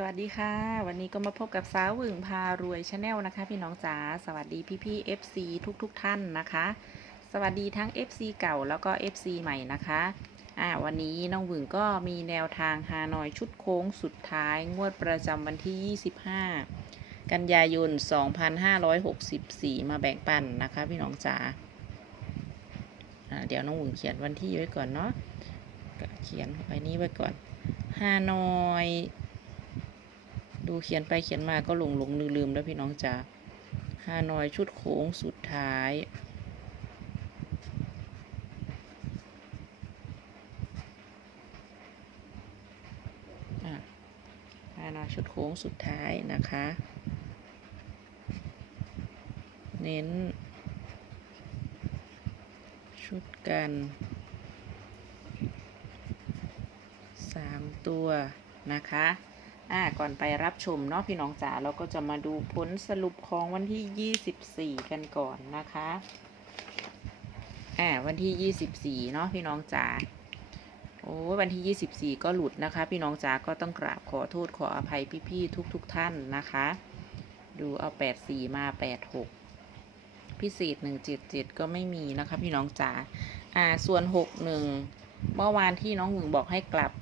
สวัสดีค่ะ วันนี้ก็มาพบกับสาวหวึงพารวยชาแนลนะคะ พี่น้องจ๋าสวัสดีพี่พี่ FC ทุกๆทท่านนะคะ สวัสดีทั้ง FC เก่าแล้วก็ FC ใหม่นะคะอ่าวันนี้น้องหวึงก็มีแนวทางฮานอยชุดโค้งสุดท้ายงวดประจำวันที่ 25 กันยายน 2564 มาแบ่งปันนะคะ พี่น้องจ๋าอ่าเดี๋ยวน้องหวึงเขียนวันที่ไว้ก่อนเนาะเขียนไว้นี้ไว้ก่อนฮานอย ดูเขียนไปเขียนมาก็หลงหลงลืมลืมแล้วพี่น้องจ๋าฮานอยชุดโค้งสุดท้าย ฮานอยชุดโค้งสุดท้ายนะคะ เน้น ชุดกันสามตัวนะคะ อ่าก่อนไปรับชมเนาะพี่น้องจ๋าเราก็จะมาดูผลสรุปของวันที่ 24 กันก่อนนะคะอ่าวันที่ 24 เนาะพี่น้องจ๋าโอ้วันที่ 24 ก็หลุดนะคะ พี่น้องจ๋าก็ต้องกราบขอโทษขออภัยพี่ๆทุกๆทท่านนะคะ ดูเอา 84 มา 86 พิเศษ 177 ก็ไม่มีนะคะ พี่น้องจ๋าอ่าส่วน 61 เมื่อวานที่น้องหนึ่งบอกให้กลับ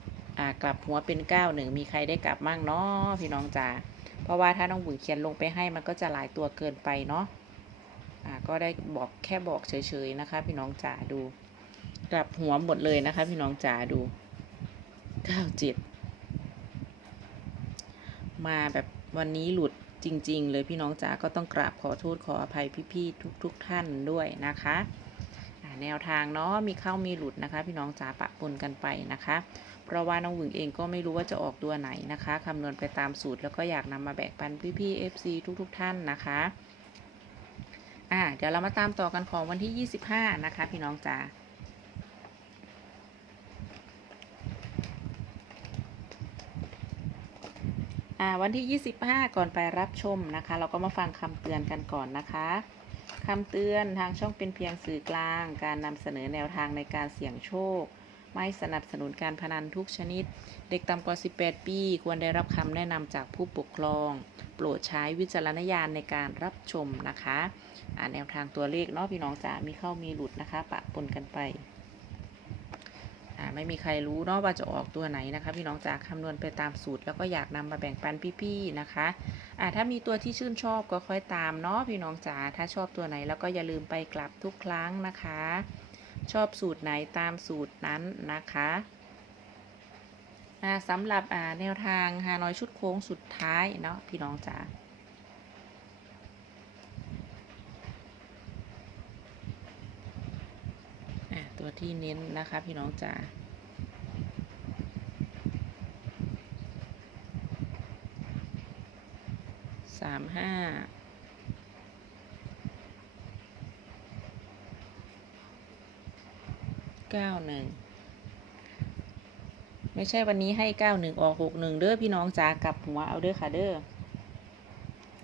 กลับหัวเป็นเก้าหนึ่งมีใครได้กลับมั่งเนาะพี่น้องจ๋าเพราะว่าถ้าน้องบุ๋ยเขียนลงไปให้มันก็จะหลายตัวเกินไปเนาะอ่าก็ได้บอกแค่บอกเฉยๆนะคะ พี่น้องจ๋าดู กลับหัวหมดเลยนะคะ พี่น้องจ๋าดูเก้าเจ็ดมาแบบวันนี้หลุดจริง ๆ เลยพี่น้องจ๋าก็ต้องกราบขอโทษขออภัยพี่ๆทุก ๆ ท่านด้วยนะคะแนวทางเนาะมีเข้ามีหลุดนะคะ พี่น้องจ๋าปะปนกันไปนะคะ เพราะว่าน้องหวึงเองก็ไม่รู้ว่าจะออกตัวไหนนะคะคำนวณไปตามสูตรแล้วก็อยากนำมาแบ่งปันพี่ๆ FC ทุกๆทท่านนะคะอ่าเดี๋ยวเรามาตามต่อกันของวันที่ 25 นะคะ พี่น้องจ๋าอ่าวันที่ 25 ก่อนไปรับชมนะคะ เราก็มาฟังคำเตือนกันก่อนนะคะคำเตือนทางช่องเป็นเพียงสื่อกลาง การนำเสนอแนวทางในการเสี่ยงโชค ไม่สนับสนุนการพนันทุกชนิด เด็กต่ำกว่า 18 ปี ควรได้รับคำแนะนำจากผู้ปกครอง โปรดใช้วิจารณญาณในการรับชมนะคะอ่าแนวทางตัวเลขเนาะพี่น้องจ๋ามีเข้ามีหลุดนะคะ ปะปนกันไปอ่าไม่มีใครรู้เนาะว่าจะออกตัวไหนนะคะ พี่น้องจ๋าคำนวณไปตามสูตร แล้วก็อยากนำมาแบ่งปันพี่ๆนะคะอ่าถ้ามีตัวที่ชื่นชอบก็ค่อยตามเนาะพี่น้องจ๋าถ้าชอบตัวไหนแล้วก็อย่าลืมไปกลับทุกครั้งนะคะ ชอบสูตรไหนตามสูตรนั้นนะคะสำหรับแนวทางฮานอยชุดโค้งสุดท้ายเนาะพี่น้องจ๋าตัวที่เน้นนะคะพี่น้องจ๋าสามห้า เก้าหนึ่งไม่ใช่วันนี้ให้เก้าหนึ่งออกหกหนึ่งเด้อพี่น้องจ๋ากลับหัวเอาเด้อค่ะเด้อ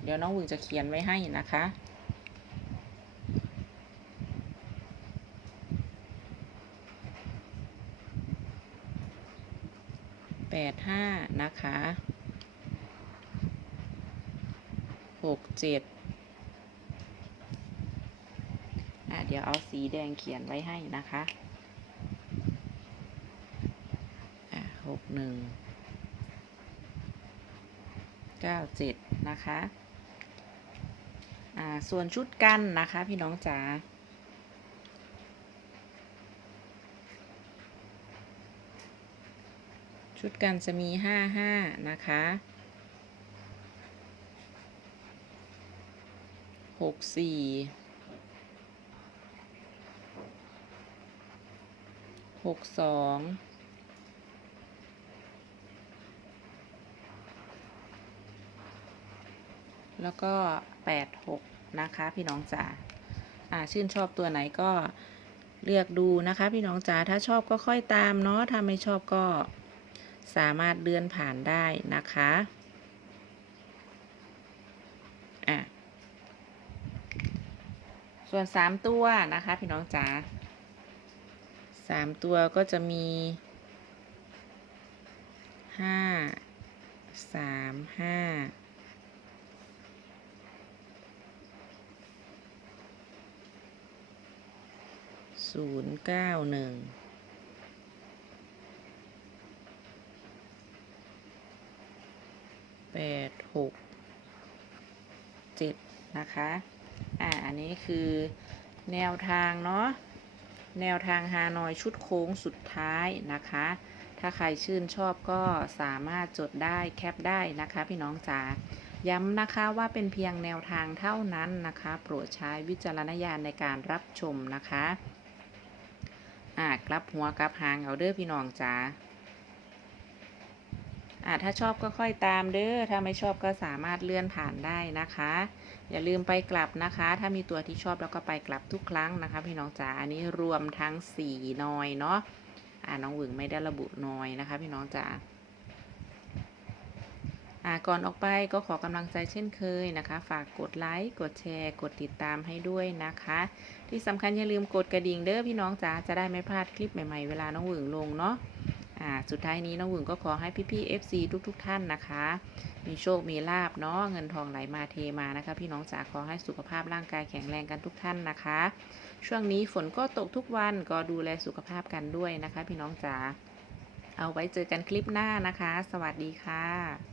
เดี๋ยวน้องวึงจะเขียนไว้ให้นะคะแปดห้านะคะหกเจ็ดอะเดี๋ยวเอาสีแดงเขียนไว้ให้นะคะ อะห กหนึ่งเก้าเจ็ดนะคะอ่าส่วนชุดกันนะคะพี่น้องจ๋าชุดกันจะมีห้าห้านะคะหกสี่หกสอง แล้วก็ 86 นะคะ พี่น้องจ๋าอ่าชื่นชอบตัวไหนก็เลือกดูนะคะ พี่น้องจ๋าถ้าชอบก็ค่อยตามเนาะถ้าไม่ชอบก็สามารถเดือนผ่านได้นะคะอะส่วน 3 ตัวนะคะ พี่น้องจ๋า3 ตัวก็จะมี 5 3 5 ศูนย์เก้าหนึ่งแปดหกเจ็ดนะคะ อ่า อันนี้คือแนวทางเนาะ แนวทางฮานอยชุดโค้งสุดท้ายนะคะ ถ้าใครชื่นชอบก็สามารถจดได้แคปได้นะคะพี่น้องจ๋า ย้ำนะคะว่าเป็นเพียงแนวทางเท่านั้นนะคะ โปรดใช้วิจารณญาณในการรับชมนะคะ อ่ากลับหัวกลับหางเอาเด้อพี่น้องจ๋าอ่าถ้าชอบก็ค่อยตามเด้อ ถ้าไม่ชอบก็สามารถเลื่อนผ่านได้นะคะ อย่าลืมไปกลับนะคะ ถ้ามีตัวที่ชอบแล้วก็ไปกลับทุกครั้งนะคะ พี่น้องจ๋า อันนี้รวมทั้ง4นอยเนาะ อ่าน้องหวึงไม่ได้ระบุนอยนะคะ พี่น้องจ๋า ก่อนออกไปก็ขอกำลังใจเช่นเคยนะคะ ฝากกดไลค์ กดแชร์ กดติดตามให้ด้วยนะคะ ที่สำคัญอย่าลืมกดกระดิ่งเด้อพี่น้องจ๋าจะได้ไม่พลาดคลิปใหม่ๆ เวลาน้องหวึงลงเนาะสุดท้ายนี้น้องหวึงก็ขอให้พี่ๆ FC ทุกๆท่านนะคะ มีโชค มีลาบเนาะ เงินทองไหลมาเทมานะคะ พี่น้องจ๋าขอให้สุขภาพร่างกายแข็งแรงกันทุกท่านนะคะ ช่วงนี้ฝนก็ตกทุกวันก็ดูแลสุขภาพกันด้วยนะคะ พี่น้องจ๋า เอาไว้เจอกันคลิปหน้านะคะ สวัสดีค่ะ